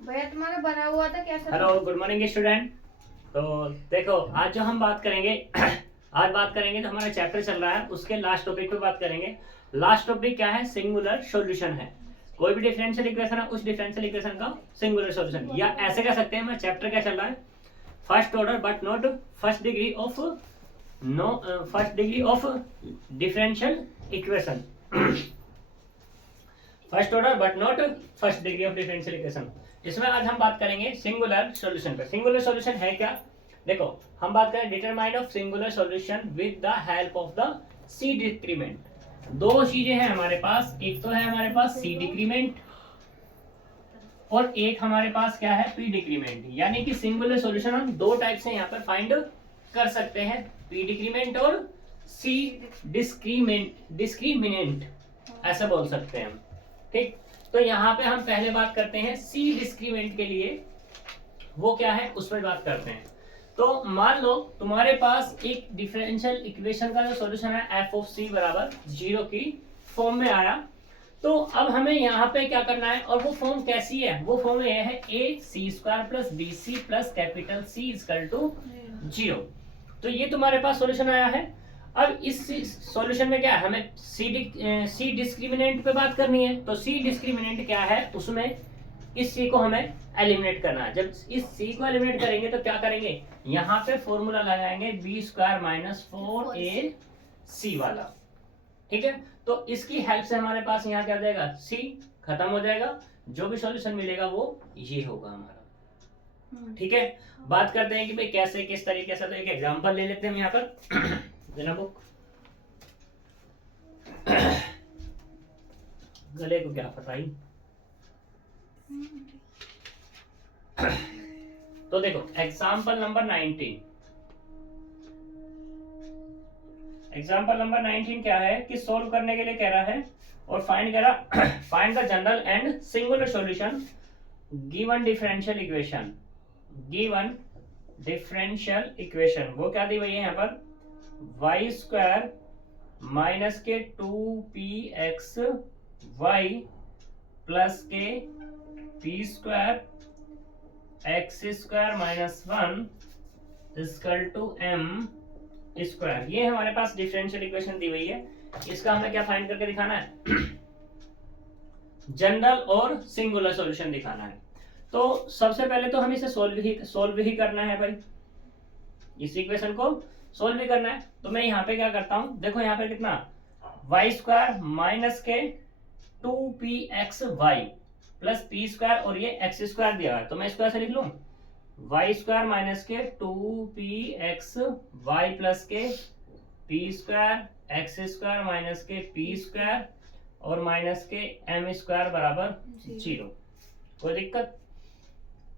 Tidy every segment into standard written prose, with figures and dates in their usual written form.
भैया तुम्हारा बना हुआ था कैसा? Hello, good morning student. तो देखो, आज जो हम बात करेंगे आज बात करेंगे, जो हमारा चैप्टर चल रहा है उसके लास्ट टॉपिक पे बात करेंगे। लास्ट टॉपिक क्या है? सिंगुलर सॉल्यूशन है। कोई भी डिफरेंशियल इक्वेशन है, उस डिफरेंशियल इक्वेशन का सिंगुलर सॉल्यूशन, या ऐसे कह सकते हैं हमारा चैप्टर क्या चल रहा है, first order but not first degree of differential equation. First order but not first degree of differential equation. इसमें आज हम बात करेंगे सिंगुलर सॉल्यूशन पे। सिंगुलर सॉल्यूशन है क्या? देखो, हम बात करें determine of singular solution with the help of the C discriminant. दो चीजें हैं हमारे पास, एक तो है हमारे पास सी डिक्रीमेंट और एक हमारे पास क्या है, पी डिक्रीमेंट। यानी कि सिंगुलर सॉल्यूशन हम दो टाइप से यहाँ पर फाइंड कर सकते हैं, पी डिक्रीमेंट और सी डिस्क्रीमिनेंट ऐसा बोल सकते हैं हम। ठीक, तो यहाँ पे हम पहले बात करते हैं सी डिस्क्रीमेंट के लिए, वो क्या है उस पर बात करते हैं। तो मान लो तुम्हारे पास एक डिफरेंशियल इक्वेशन का जो सॉल्यूशन है एफ ऑफ सी बराबर 0 की फॉर्म में आया। तो अब हमें यहाँ पे क्या करना है, और वो फॉर्म कैसी है? वो फॉर्म ये है A C square plus B C plus capital C equal to 0। तो ये तुम्हारे पास सॉल्यूशन आया है। अब इस सॉल्यूशन में क्या है, हमें सी डिस्क्रिमिनेंट पे बात करनी है। तो सी डिस्क्रिमिनेंट क्या है, उसमें इस सी को हमें एलिमिनेट करना है। जब इस सी को एलिमिनेट करेंगे तो क्या करेंगे, यहाँ पे फॉर्मूला लगाएंगे बी स्क्वायर माइनस 4 सी वाला। ठीक है, तो इसकी हेल्प से हमारे पास यहाँ क्या आ जाएगा, सी खत्म हो जाएगा, जो भी सॉल्यूशन मिलेगा वो ये होगा हमारा। ठीक है, बात करते हैं कि भाई कैसे किस तरीके से। तो एक एग्जांपल ले लेते हैं हम यहाँ पर देना बुक। गले को क्या फटाई। तो देखो एग्जांपल नंबर 19। एग्जांपल नंबर 19 क्या है कि सोल्व करने के लिए कह रहा है और फाइंड कह रहा find the general and singular solution given differential equation. Given differential equation वो क्या दी हुई है यहाँ पर, Y square minus k 2px y plus k p square x square minus 1 equal to m square. ये हमारे पास डिफरेंशियल इक्वेशन दी हुई है। इसका हमें क्या फाइंड करके दिखाना है, जनरल और सिंगुलर सॉल्यूशन दिखाना है। तो सबसे पहले तो हमें इसे सोल्व ही करना है भाई, इस इक्वेशन को सोल्व भी करना है। तो मैं यहाँ पे क्या करता हूँ, देखो यहाँ पे कितना, Y square minus k 2px y plus P square और ये एक्स स्क्वायर दिया है, तो मैं इसको ऐसे लिख लूँ, Y square minus k 2px y plus k p square x square minus k p square और माइनस के एम स्क्वायर बराबर 0। कोई दिक्कत?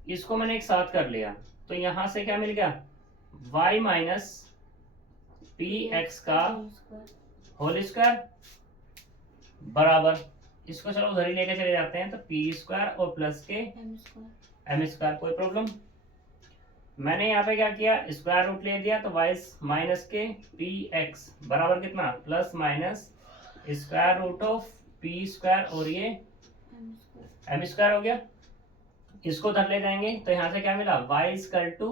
इसको मैंने एक साथ कर लिया, तो यहां से क्या मिल गया, y माइनस पी एक्स का होल स्क्वायर बराबर, इसको चलो उधर ही लेके चले जाते हैं, तो पी स्क्वायर और प्लस के एम स्क्वायर। कोई प्रॉब्लम? मैंने यहाँ पे क्या किया, स्क्वायर रूट ले दिया, तो y minus k p x बराबर कितना, plus minus square root of p square और ये एम स्क्वायर हो गया। इसको उधर ले जाएंगे तो यहाँ से क्या मिला, y equal to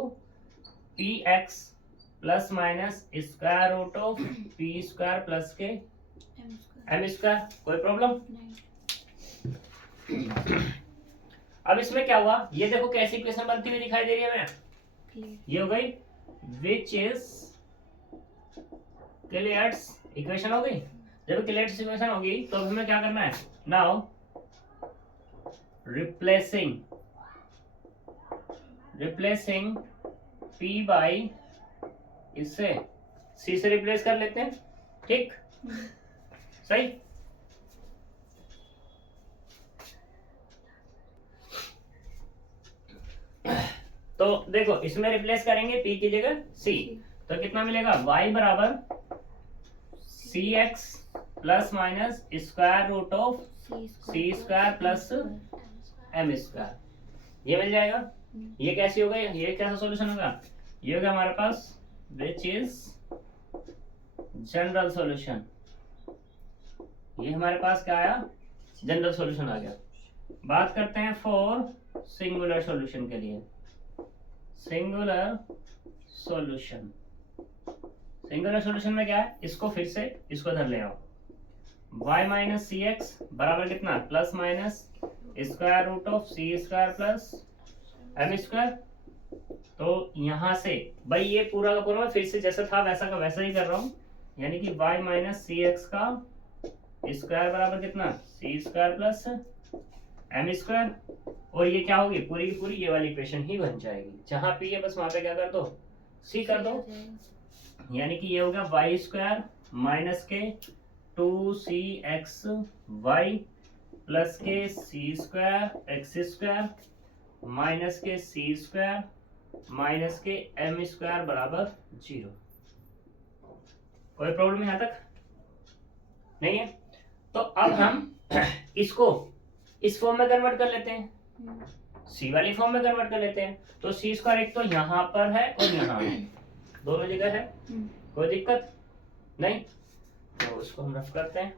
p x plus minus square root of p square plus k m square. कोई प्रॉब्लम? अब इसमें क्या हुआ, ये देखो कैसी इक्वेशन बनती हुई दिखाई दे रही है हमें, ये हो गई विच इज क्लियर्स इक्वेशन हो गई। जब क्लियर्स इक्वेशन होगी तो हमें क्या करना है, नाउ रिप्लेसिंग p बाई इससे c से रिप्लेस कर लेते हैं। ठीक, सही। तो देखो इसमें रिप्लेस करेंगे p की जगह c, तो कितना मिलेगा, y बराबर C X plus minus square root of C square plus M square, ये मिल जाएगा। ये कैसी हो गई, ये कैसा सॉल्यूशन होगा, ये होगा हमारे पास विच इज जनरल सॉल्यूशन। ये हमारे पास क्या आया, जनरल सॉल्यूशन आ गया। बात करते हैं फॉर सिंगुलर सॉल्यूशन के लिए, सिंगुलर सॉल्यूशन। सिंगुलर सॉल्यूशन में क्या है, इसको फिर से इसको धर ले आओ, y माइनस सी एक्स बराबर कितना, plus minus square root of C square plus M square. तो यहां से भाई ये पूरा का पूरा फिर से जैसा था वैसा का वैसा ही कर रहा हूं, यानी कि y माइनस सी एक्स का स्क्वायर बराबर कितना, सी स्क्वायर प्लस एम स्क्वायर। और ये क्या होगी, पूरी की पूरी ये वाली इक्वेशन ही बन जाएगी, जहां पे ये बस वहां पे क्या कर दो, सी कर दो। यानी कि ये होगा वाई स्क्वायर माइनस के 2cxy प्लस के सी स्क्वायर एक्स स्क्वायर माइनस के सी square minus k m square बराबर 0। कोई प्रॉब्लम यहाँ तक नहीं है? तो अब हम इसको इस फॉर्म में कन्वर्ट कर लेते हैं, सी वाली फॉर्म में कन्वर्ट कर लेते हैं। तो सी स्क्वायर एक तो यहाँ पर है और यहाँ है, दोनों जगह है, कोई दिक्कत नहीं। तो उसको हम रफ करते हैं।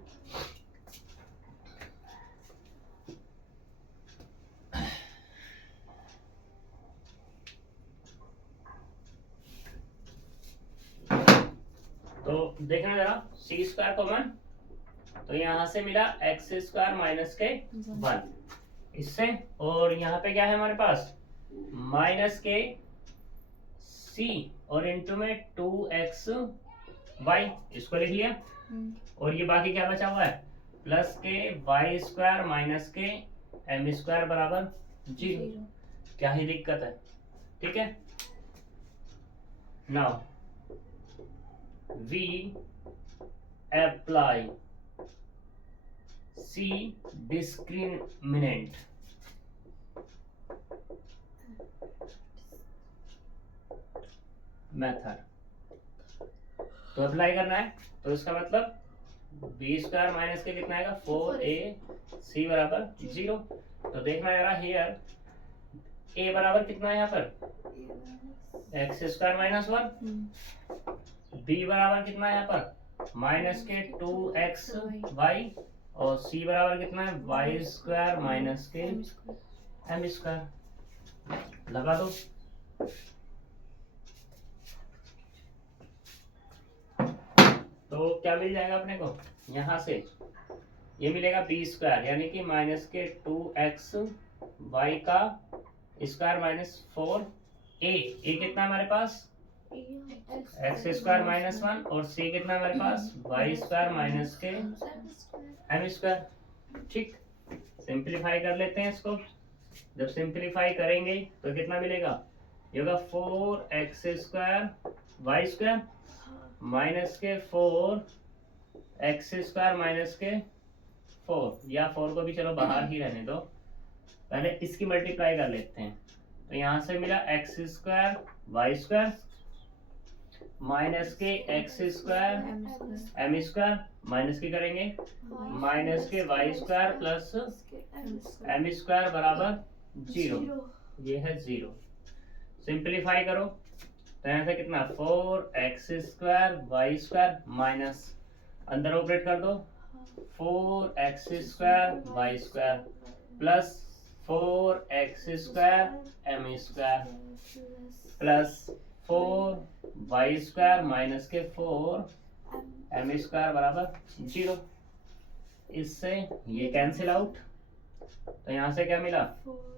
तो देखना जरा, सी स्क्वायर कॉमन, तो यहां से मिला एक्स स्क्वायर माइनस के 1 इससे, और यहाँ पे क्या है हमारे पास, माइनस के सी और इंटू में 2xy, इसको लिख लिया। और ये बाकी क्या बचा हुआ है, plus k Y square minus k m square बराबर 0। क्या ही दिक्कत है, ठीक है। Now we apply C discriminant. Method तो अप्लाई करना है, तो इसका मतलब बी स्क्वायर माइनस के कितना आएगा, 4ac बराबर 0। तो देखना है यार, हियर a बराबर कितना है यहाँ पर, एक्स स्क्वायर माइनस 1, b बराबर कितना है यहाँ पर, माइनस के 2xy, और c बराबर कितना है, Y square minus k m square. लगा दो। तो क्या मिल जाएगा अपने को, यहाँ से ये मिलेगा बी स्क्वायर, यानी कि माइनस के 2xy का स्क्वायर माइनस 4a, कितना हमारे पास, एक्स स्क्वायर माइनस 1, और c कितना हमारे पास, Y square minus k m square. ठीक, सिंप्लीफाई कर लेते हैं इसको। जब सिंप्लीफाई करेंगे तो कितना मिलेगा, ये होगा 4x square Y square minus के 4x स्क्वायर माइनस के 4, या 4 को भी चलो बाहर ही रहने दो, पहले इसकी मल्टीप्लाई कर लेते हैं। तो यहाँ से मिला x square Y square minus K X square M square, minus की करेंगे, minus K Y square plus M square बराबर 0। ये है 0। सिंप्लीफाई करो तो यहाँ से कितना, 4x square Y square minus अंदर ऑपरेट कर दो, 4x square Y square plus 4x square M square plus 4y square minus k 4 m square बराबर 0। इससे ये कैंसिल आउट, तो यहाँ से क्या मिला,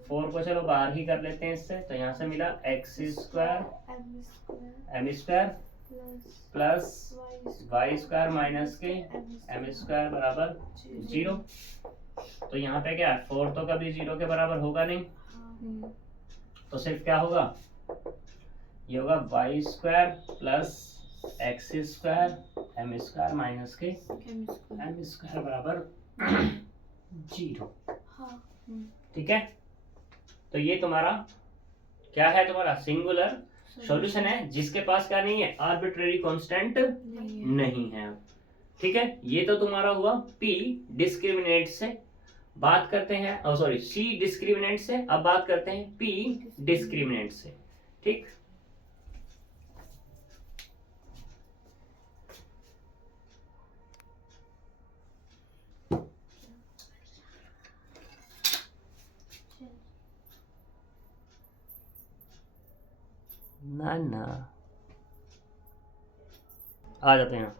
4 को चलो बाहर ही कर लेते हैं इससे, तो यहाँ से मिला x square M square plus y square minus k m square बराबर 0। तो यहाँ पे क्या है, 4 तो कभी 0 के बराबर होगा नहीं, तो सिर्फ क्या होगा, ये होगा y square plus x square M square minus k m square बराबर 0। ठीक है, तो ये तुम्हारा क्या है, तुम्हारा सिंगुलर सॉल्यूशन है, जिसके पास क्या नहीं है, आर्बिट्रेरी कांस्टेंट नहीं है। ठीक है, ये तो तुम्हारा हुआ P डिस्क्रिमिनेंट से। बात करते हैं, सॉरी C डिस्क्रिमिनेंट से, अब बात करते हैं P डिस्क्रिमिनेंट से। ठीक, ना आ जाते हैं।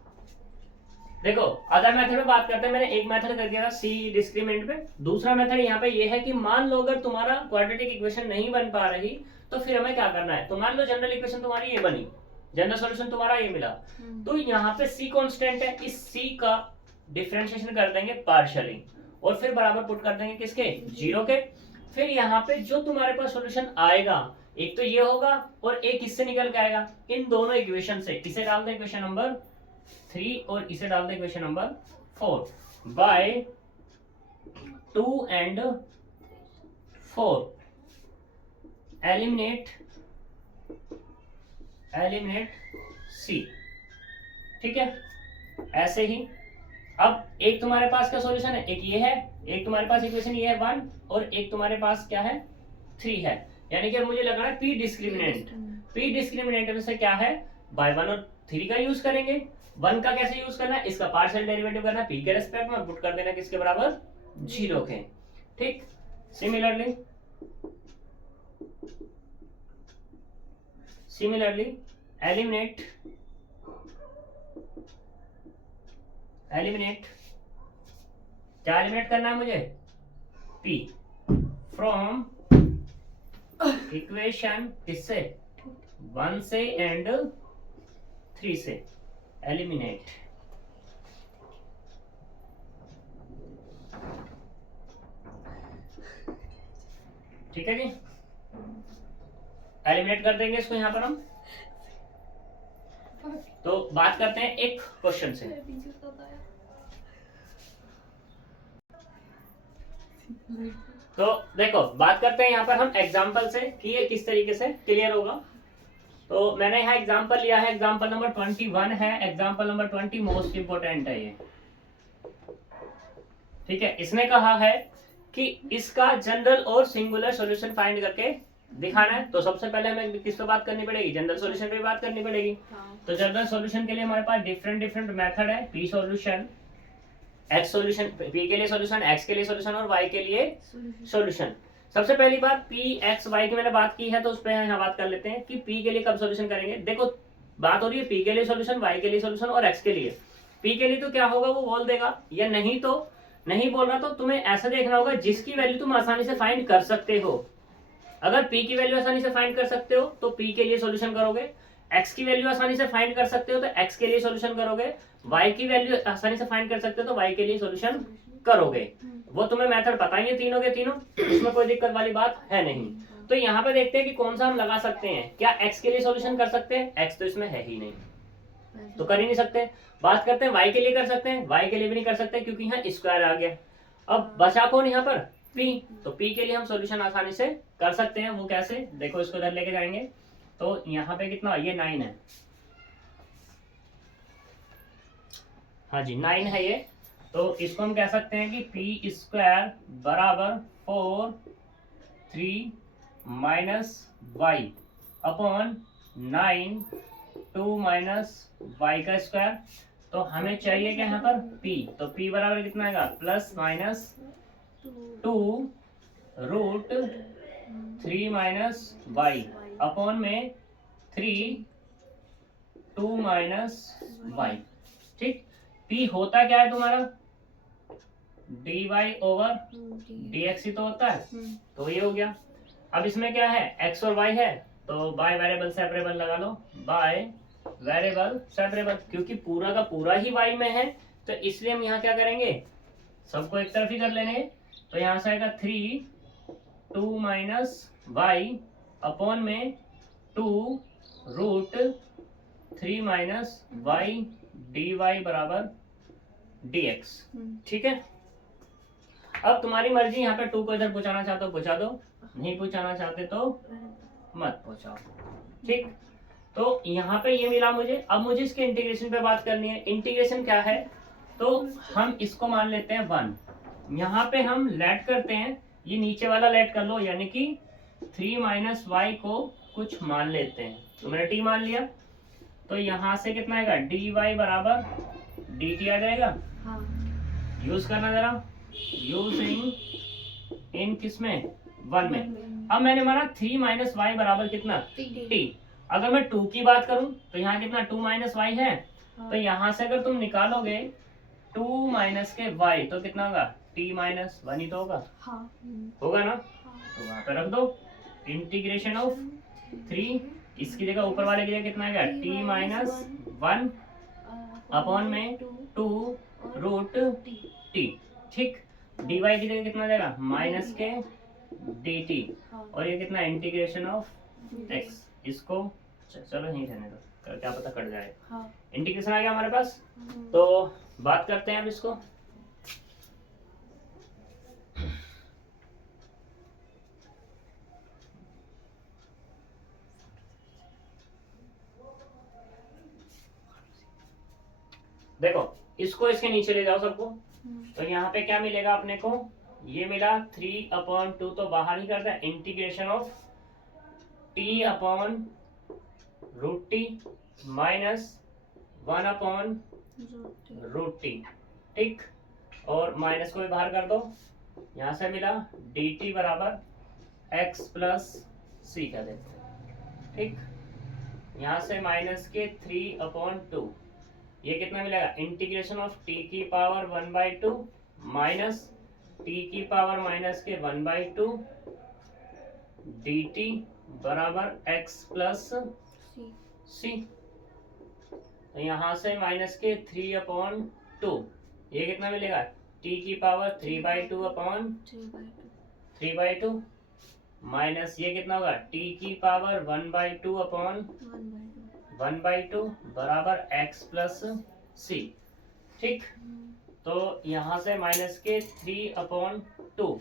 देखो अदर मेथड में बात करते हैं, मैंने एक मेथड कर दिया था सी डिस्क्रिमिनेंट पे। दूसरा मेथड यहाँ पे ये है कि मान लो अगर तुम्हारा क्वाड्रेटिक इक्वेशन नहीं बन पा रही तो फिर हमें क्या करना है। तो मान लो जनरल इक्वेशन तुम्हारी ये बनी, जनरल सॉल्यूशन तुम्हारा ये मिला, तो यहाँ पे सी कांस्टेंट है, इस सी का डिफरेंशिएशन कर देंगे पार्शियली और फिर बराबर पुट कर देंगे किसके, जीरो के। फिर यहाँ पे जो तुम्हारे पास सॉल्यूशन आएगा एक तो ये होगा और एक इससे निकल के आएगा, इन दोनों इक्वेशन से इसे डाल दें इक्वेशन नंबर 3 और इसे डाल दें equation number 4 by 2 and 4 eliminate C. ठीक है, ऐसे ही अब एक तुम्हारे पास का सॉल्यूशन है, एक ये है, एक तुम्हारे पास इक्वेशन ये है 1 और एक तुम्हारे पास क्या है 3 है, यानी कि मुझे लग रहा है पी डिस्क्रिमिनेंट। पी डिस्क्रिमिनेंट में से क्या है, बाय 1 और 3 का यूज करेंगे। 1 का कैसे यूज करना है, इसका पार्शियल डेरिवेटिव करना है पी के रेस्पेक्ट में, पुट कर देना किसके बराबर, 0 के। ठीक, सिमिलरली एलिमिनेट क्या एलिमिनेट करना है मुझे, P फ्रॉम इक्वेशन किससे, 1 से एंड 3 से एलिमिनेट। ठीक है जी, एलिमिनेट कर देंगे इसको यहां पर हम। तो बात करते हैं एक क्वेश्चन से। तो देखो बात करते हैं यहाँ पर हम एग्जाम्पल से कि ये किस तरीके से क्लियर होगा। तो मैंने यहाँ एग्जाम्पल लिया है, एग्जाम्पल नंबर 21 है, एग्जाम्पल नंबर 20 मोस्ट इंपोर्टेंट है ये। ठीक है, इसने कहा है कि इसका जनरल और सिंगुलर सॉल्यूशन फाइंड करके दिखाना है। तो सबसे पहले हमें किस पे बात करनी पड़ेगी, जनरल सॉल्यूशन पे बात करनी पड़ेगी। तो जनरल सॉल्यूशन के लिए हमारे पास डिफरेंट मेथड है, P solution, x solution, P के लिए सॉल्यूशन, एक्स के लिए सॉल्यूशन और वाई के लिए सॉल्यूशन। सबसे पहली बात पी एक्स वाई की मैंने बात की है, तो उस पर यहाँ बात कर लेते हैं कि पी के लिए कब सॉल्यूशन करेंगे। देखो बात हो रही है पी के लिए सॉल्यूशन, वाई के लिए सॉल्यूशन और एक्स के लिए। पी के लिए तो क्या होगा वो बोल देगा, या नहीं तो नहीं बोल रहा तो तुम्हें ऐसा देखना होगा जिसकी वैल्यू तुम आसानी से फाइंड कर सकते हो। अगर पी की वैल्यू आसानी से फाइंड कर सकते हो तो पी के लिए सॉल्यूशन करोगे, एक्स की वैल्यू आसानी से फाइंड कर सकते हो तो एक्स के लिए सॉल्यूशन करोगे, वाई की वैल्यू आसानी से फाइंड कर सकते हो तो वाई के लिए सॉल्यूशन करोगे। वो तुम्हें मेथड पता ही है तीनों के तीनों, इसमें कोई दिक्कत वाली बात है नहीं। तो यहाँ पे देखते हैं कि कौन सा हम लगा सकते हैं। क्या एक्स के लिए सॉल्यूशन कर सकते हैं, एक्स तो इसमें है ही नहीं तो कर ही नहीं सकते। बात करते हैं वाई के लिए कर सकते हैं, वाई के लिए भी नहीं कर सकते क्योंकि यहाँ स्क्वायर आ गया। अब बचा कौन यहाँ पर, पी। तो पी के लिए हम सॉल्यूशन आसानी से कर सकते हैं। वो कैसे, देखो इसको इधर लेके जाएंगे तो यहाँ पे कितना, ये 9 है, हाँ जी 9 है ये। तो इसको हम कह सकते हैं कि पी स्क्वायर बराबर 4 3 minus y upon 9 2 minus y का स्क्वायर। तो हमें चाहिए क्या यहाँ पर p, तो p बराबर कितना आएगा, plus minus 2 root 3 minus y upon में 3 2 माइनस वाई। ठीक, p होता क्या है तुम्हारा, dy ओवर dx ही तो होता है, तो ये हो गया। अब इसमें क्या है, x और y है, तो बाय वेरिएबल सेपरेबल लगा लो, बाय वेरिएबल सेपरेबल, क्योंकि पूरा का पूरा ही y में है तो इसलिए हम यहाँ क्या करेंगे, सबको एक तरफ ही कर लेंगे। तो यहाँ से आएगा 3 2 माइनस वाई अपॉन में 2 root 3 minus y d y बराबर dx। ठीक है, अब तुम्हारी मर्जी, यहाँ पे 2 को इधर पहुंचाना चाहते हो पहुंचा दो, नहीं पहुंचाना चाहते तो मत पहुंचाओ। ठीक, तो यहाँ पे ये मिला मुझे। अब मुझे इसके इंटीग्रेशन पे बात करनी है। इंटीग्रेशन क्या है, तो हम इसको मान लेते हैं 1, यहाँ पे हम लेट करते हैं, ये नीचे वाला लेट कर लो, यानी कि 3 माइनस वाई को कुछ मान लेते हैं। तो मैंने टी मान लिया, तो यहाँ से कितना आएगा, डी वाई बराबर डी टी आ जाएगा। यूज करना जरा, यूजिंग इन किसमें, 1 में। अब मैंने माना 3 माइनस वाई बराबर कितना, टी। अगर मैं 2 की बात करूं तो यहाँ कितना 2 माइनस वाई है, तो यहाँ से अगर तुम निकालोगे 2 माइनस के y तो कितना होगा t माइनस 1 ही तो होगा। हाँ। होगा ना, हाँ। तो वहां पे रख दो इंटीग्रेशन ऑफ 3, इसकी जगह ऊपर वाले की जगह कितना आएगा t माइनस 1 अपॉन में 2 रूट t। ठीक, dy की जगह कितना जाएगा माइनस के dt, और ये कितना इंटीग्रेशन ऑफ x। इसको चलो यहीं रहने दो, क्या पता कट जाए। हाँ। इंटीग्रेशन आ गया हमारे पास। तो बात करते हैं अब इसको। देखो इसको इसके नीचे ले जाओ सबको, तो यहाँ पे क्या मिलेगा अपने को, ये मिला 3/2 तो बाहर ही करता है, integration of t upon root t minus 1/√t। ठीक, और माइनस को भी बाहर कर दो, यहाँ से मिला dt बराबर x प्लस सी कर देते हैं। ठीक, यहाँ से माइनस के 3/2, ये कितना मिलेगा इंटीग्रेशन ऑफ t की पावर 1/2 माइनस t की पावर माइनस के 1/2 dt बराबर x प्लस सी। तो यहाँ से माइनस के 3/2, ये कितना मिलेगा t की पावर 3/2 अपॉन 3/2 माइनस ये कितना होगा t की पावर 1/2 अपॉन 1/2 बराबर x प्लस सी। ठीक, तो यहाँ से माइनस के 3/2,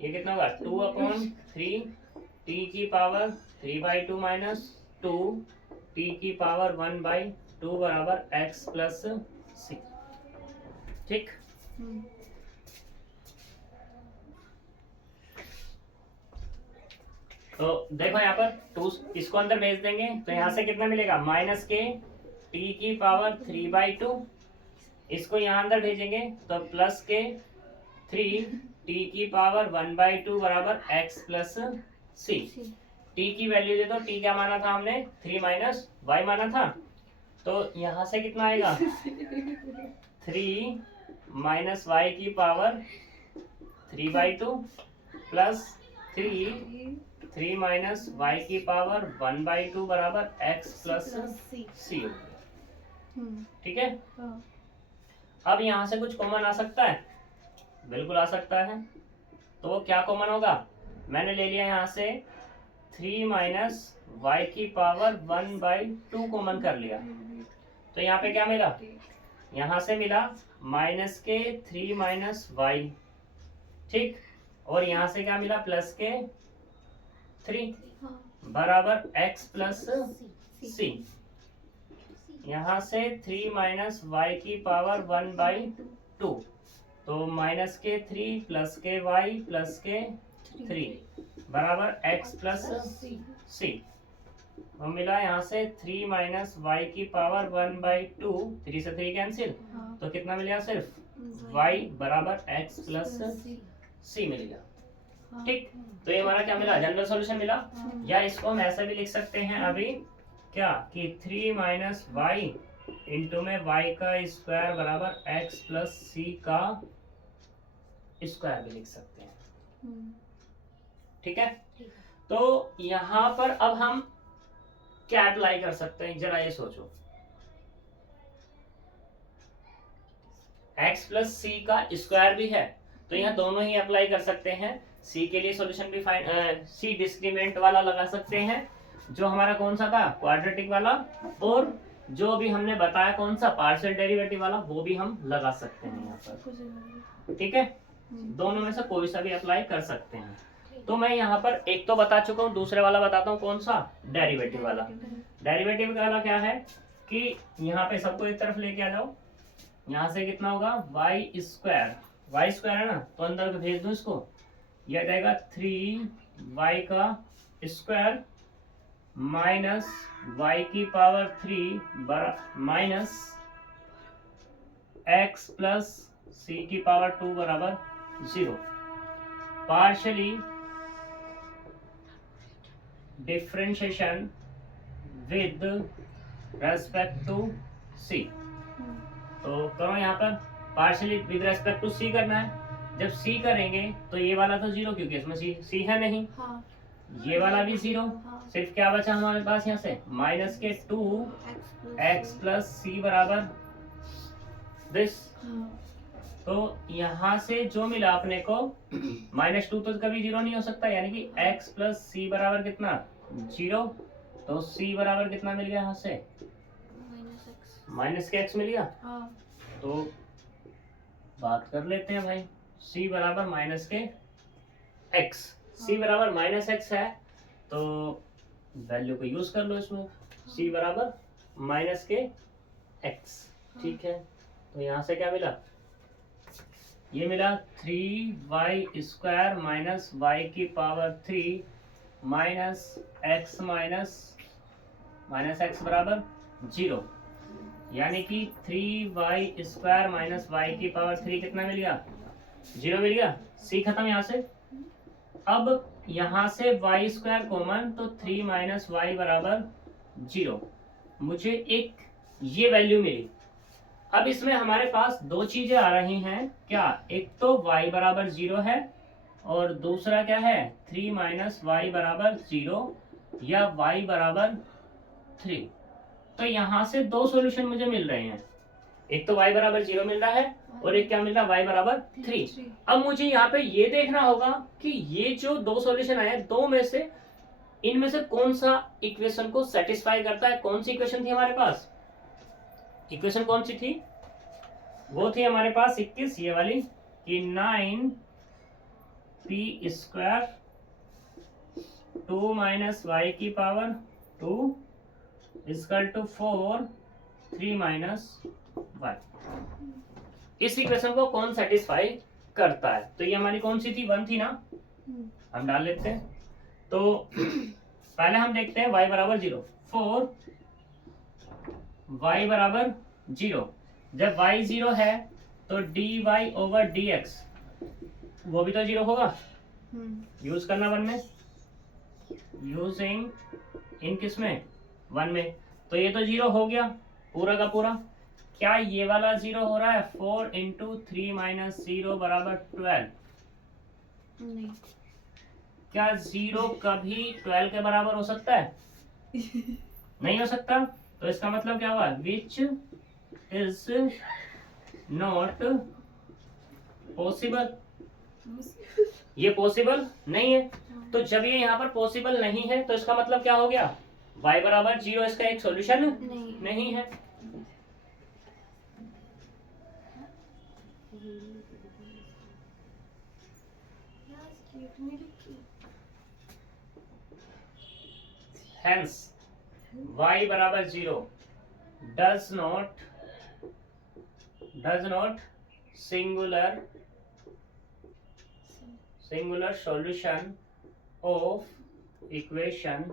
ये कितना होगा 2/3 t की पावर 3/2 माइनस 2 t की पावर 1/2 बराबर x प्लस सी। ठीक, तो देखो यहाँ पर 2 इसको अंदर भेज देंगे, तो यहाँ से कितना मिलेगा माइनस के t की पावर 3/2, इसको यहाँ अंदर भेजेंगे तो प्लस के 3 t की पावर 1/2 बराबर x प्लस सी। t की वैल्यू दे दो, t क्या माना था हमने 3 माइनस y माना था, तो यहाँ से कितना आएगा 3 माइनस y की पावर 3/2 प्लस 3 माइनस y की पावर 1/2 बराबर x प्लस सी। ठीक है, अब यहाँ से कुछ कॉमन आ सकता है, बिल्कुल आ सकता है। तो वो क्या कॉमन होगा, मैंने ले लिया यहाँ से 3 माइनस y की पावर 1/2 कॉमन कर लिया, तो यहाँ पे क्या मिला, यहाँ से मिला माइनस के 3 माइनस y। ठीक, और यहाँ से क्या मिला प्लस के 3 बराबर x प्लस सी। यहाँ से 3 माइनस y की पावर 1/2, तो माइनस के 3 प्लस के y प्लस के 3 बराबर x प्लस सी। तो मिला यहाँ से 3 माइनस y की पावर 1/2, 3 से 3 कैंसिल, तो कितना मिलेगा सिर्फ y बराबर x प्लस सी मिल गया। ठीक, तो ये हमारा क्या मिला जनरल सॉल्यूशन मिला। या इसको हम ऐसे भी लिख सकते हैं अभी क्या कि 3 माइनस वाई इंटू में y का स्क्वायर बराबर x प्लस सी का स्क्वायर भी लिख सकते हैं। ठीक है, तो यहाँ पर अब हम क्या अप्लाई कर सकते हैं, जरा ये सोचो। x प्लस सी का स्क्वायर भी है, तो यहाँ दोनों ही अप्लाई कर सकते हैं। c के लिए सॉल्यूशन भी c डिस्क्रीमेंट वाला लगा सकते हैं, जो हमारा कौन सा था क्वाड्रेटिक वाला, और जो भी हमने बताया कौन सा पार्शियल डेरिवेटिव वाला, वो भी हम लगा सकते हैं यहाँ पर। ठीक है, दोनों में से कोई सा भी अप्लाई कर सकते हैं। तो मैं यहाँ पर एक तो बता चुका हूँ, दूसरे वाला बताता हूँ कौन सा, डेरिवेटिव वाला। डेरिवेटिव वाला क्या है कि यहाँ पे सबको एक तरफ लेके आ जाओ, यहाँ से कितना होगा y स्क्वायर है ना, तो अंदर को भेज दो इसको, यह आ जाएगा 3y का स्क्वायर माइनस y की पावर 3 माइनस x प्लस सी की पावर 2 बराबर 0। पार्शियली विद रेस्पेक्ट टू सी। तो करो यहाँ पर पार्शियली विद रेस्पेक्ट टू सी करना है। जब सी करेंगे तो ये वाला तो जीरो, क्योंकि इसमें सी है नहीं। हाँ, ये वाला भी जीरो। हाँ, सिर्फ क्या बचा हमारे पास यहाँ से, माइनस के 2x प्लस सी बराबर दिस। हाँ, तो यहाँ से जो मिला अपने को, -2 तो कभी जीरो नहीं हो सकता, यानी कि x प्लस सी बराबर कितना, जीरो। तो c बराबर कितना मिल गया यहाँ से, माइनस के x मिल गया। हाँ, तो बात कर लेते हैं भाई, c बराबर माइनस के x, c बराबर माइनस x है, तो वैल्यू को यूज कर लो इसमें, c बराबर माइनस के x। ठीक है, तो यहाँ से क्या मिला, ये मिला 3y स्क्वायर माइनस y की power 3 minus x minus x बराबर 0, यानी कि 3y स्क्वायर माइनस y की पावर 3 कितना मिल गया, 0 मिल गया। c खत्म यहाँ से। अब यहाँ से y स्क्वायर कॉमन, तो 3 माइनस y बराबर 0। मुझे एक ये वैल्यू मिली। अब इसमें हमारे पास दो चीजें आ रही हैं, क्या, एक तो y बराबर 0 है और दूसरा क्या है, 3 माइनस y बराबर 0 या y बराबर 3। तो यहाँ से दो सॉल्यूशन मुझे मिल रहे हैं, एक तो y बराबर 0 मिल रहा है और एक क्या मिल रहा है, y बराबर 3। अब मुझे यहाँ पे ये देखना होगा कि ये जो दो सॉल्यूशन आए हैं, दो में से इनमें से कौन सा इक्वेशन को सेटिस्फाई करता है। कौन सी इक्वेशन थी हमारे पास, इक्वेशन कौन सी थी, वो थी हमारे पास 21, ये वाली, कि 9p स्क्वायर 2 माइनस y की power 2 equal to 4 3 minus y। इस इक्वेशन को कौन सेटिस्फाई करता है। तो ये हमारी कौन सी थी, 1 थी ना, हम डाल लेते हैं। तो पहले हम देखते हैं y बराबर 0, 4 y बराबर 0। जब y 0 है तो dy ओवर dx वो भी तो 0 होगा। यूज करना 1 में, यूजिंग इन किस में, 1 में। तो ये तो 0 हो गया पूरा का पूरा। क्या ये वाला 0 हो रहा है, 4 इंटू 3 माइनस 0 बराबर 12। नहीं, क्या 0 कभी 12 के बराबर हो सकता है, नहीं हो सकता। तो इसका मतलब क्या हुआ, विच इज नॉट पॉसिबल, ये पॉसिबल नहीं है। तो जब ये यहाँ पर पॉसिबल नहीं है तो इसका मतलब क्या हो गया, y बराबर 0 इसका एक सॉल्यूशन नहीं है। Hence y बराबर 0 does not singular solution of equation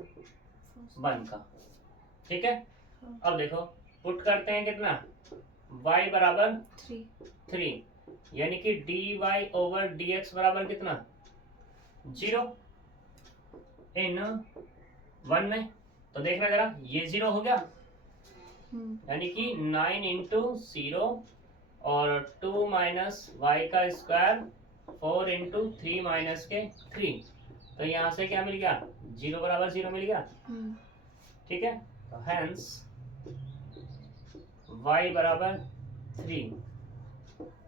1 का। ठीक है, अब देखो पुट करते हैं कितना, y बराबर 3, यानी कि dy ओवर dx बराबर कितना, 0 इन 1 में। तो देखना जरा, ये 0 हो गया, यानी कि 9 इंटू 0 और 2 माइनस वाई का स्क्वायर 4 इंटू 3 माइनस के 3। तो यहाँ से क्या मिल गया, 0 बराबर 0 मिल गया। ठीक है, तो हेंस y बराबर 3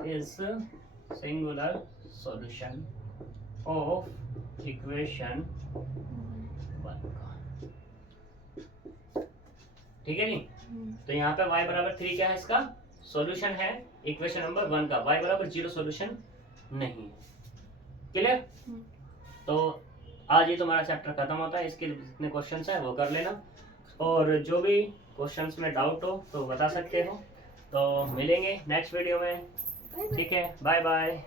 is singular solution of equation 1 का। ठीक है जी, तो यहाँ पे y बराबर 3 क्या है, इसका सॉल्यूशन है इक्वेशन नंबर 1 का। y बराबर 0 सॉल्यूशन नहीं है। क्लियर। तो आज ये तुम्हारा चैप्टर खत्म होता है, इसके जितने क्वेश्चंस है वो कर लेना, और जो भी क्वेश्चंस में डाउट हो तो बता सकते हो। तो मिलेंगे नेक्स्ट वीडियो में। ठीक है, बाय बाय।